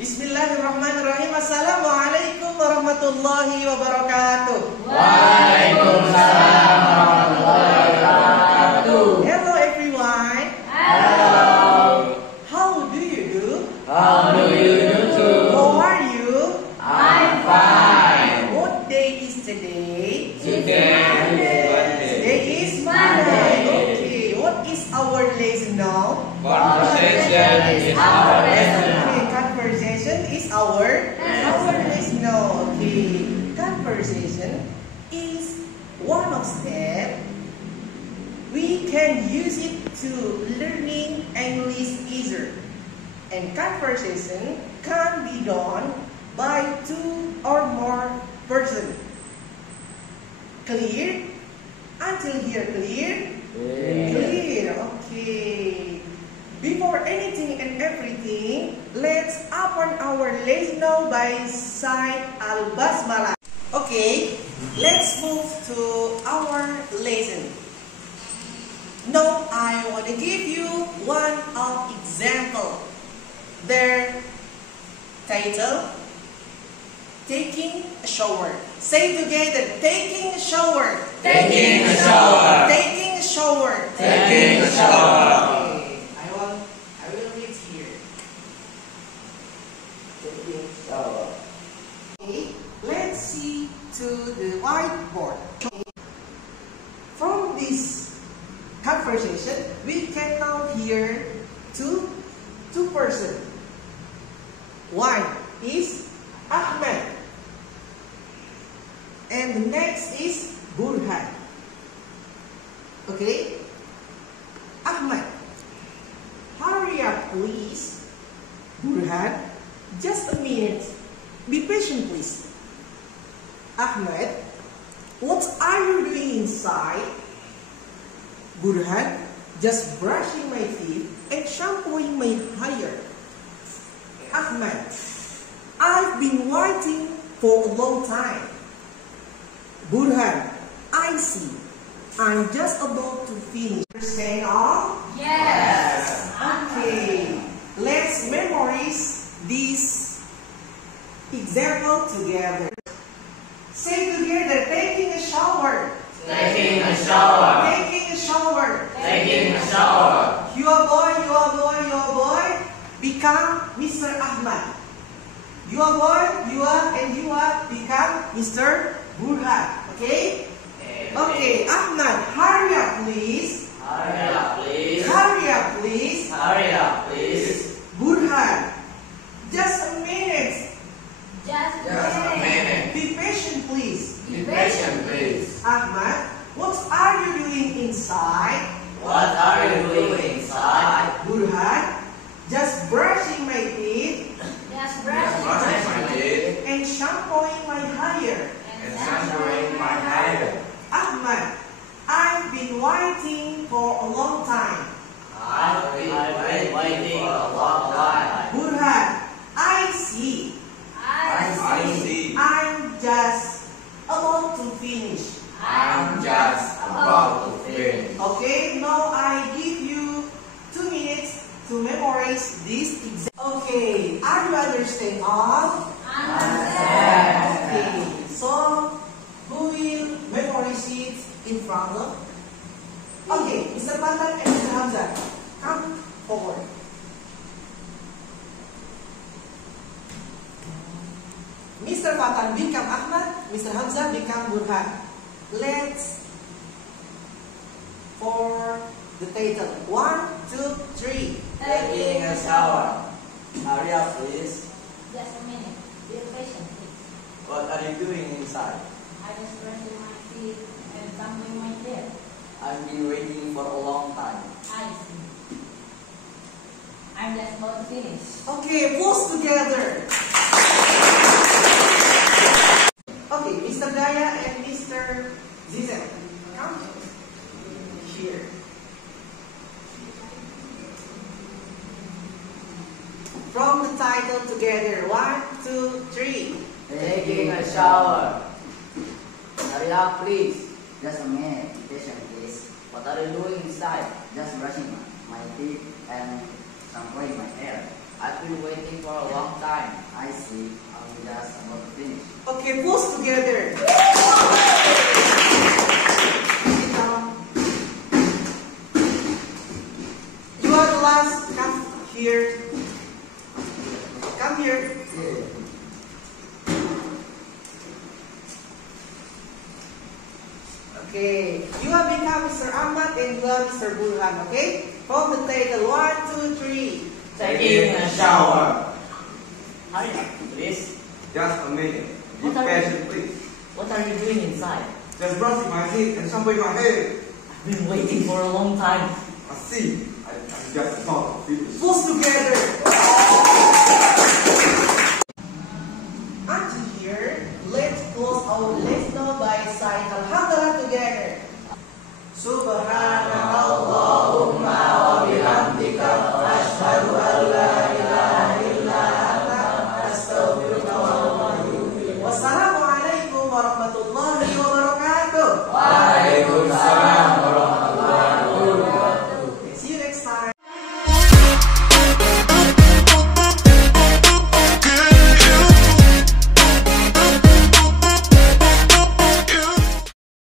Bismillahirrahmanirrahim. Assalamualaikum warahmatullahi wabarakatuh. Waalaikumsalam warahmatullahi wabarakatuh. Hello everyone. Hello. How do you do? How do you do too? How are you? I'm fine. What day is today? Today is Monday. Okay. What is our lesson now? conversation is our lesson. Okay. Conversation is our lesson now. Okay. Conversation is one of step. We can use it to learning English easier. And conversation can be done by 2 or more persons. Clear? Until here, clear? Clear. Okay. Before anything and everything, let's open our lesson now by Said Al-Basmalah. Okay, let's move to our lesson. Now, I want to give you one of example. Their title, Taking a Shower. Say together, taking a shower. Taking a shower. Taking a shower. Taking a shower. Okay, I will read here. Taking a shower. Okay, let's see to the whiteboard. Okay. From this conversation, we can now hear two persons. One is Ahmed, and the next is Burhan. Okay, Ahmed, hurry up, please. Burhan, just a minute. Be patient, please. Ahmed, what are you doing inside? Burhan, just brushing my teeth and shampooing my hair. Ahmed, I've been waiting for a long time. Burhan, I see. I'm just about to finish. Understand all? Yes. Okay. Let's memorize this example together. Say together, taking a shower. Taking a shower. Taking a shower. Taking a shower. Your boy, become Mr. Ahmad. Your boy, you become Mr. Burhan. Okay? Okay, Ahmad, hurry up, please. Hurry up, please. Hurry up, please. Hurry up, please. Burhan, just a minute. Just a minute. Be patient, please. Be patient, please. Ahmad, what are you doing inside? What are you doing inside? Burhan, just brushing my teeth Just brushing my teeth and shampooing my hair. and shampooing my hair. Ahmad, I've been waiting for a long time. I've been waiting for a long time. Burhan, I see. I see. I'm just about to finish. I'm just about to finish. Okay, now I give you 2 minutes to memorize this exam. Okay, are you understand all? Okay, so who will memorize it in front of? Okay, Mr. Patan and Mr. Hamzah, come forward. Mr. Patan become Ahmad, Mr. Hamzah become Burhan. Let's for the title. 1, 2, 3. Taking a shower. Hurry up, please. Just a minute. Be patient, please. What are you doing inside? I just brushing my teeth and shampooing my hair. I've been waiting for a long time. I see. I'm just about to finish. Okay, pose together. Okay, Mr. Daya and Mr. Zizel, come here. From the title together. 1, 2, 3. Taking a shower. Hurry up, please. Just a minute. Be patient, please. What are you doing inside? Just brushing my teeth and shampooing my hair. I've been waiting for a long time. I see. I'm just about to finish. Okay, pose together. Sit down. You are the last. Come here. Come here. Okay, you have become Mr. Ahmad and you are Mr. Burhan, okay? From the table, 1, 2, 3. Taking a shower. Hurry up, please. Just a minute. Be What are patient, please. What are you doing inside? Just brushing my teeth and shampooing my hair. I've been waiting for a long time. I see. I'm just about to finish. Pose together. Until here, let's close our let's know by saying Alhamdulillah together. Subhan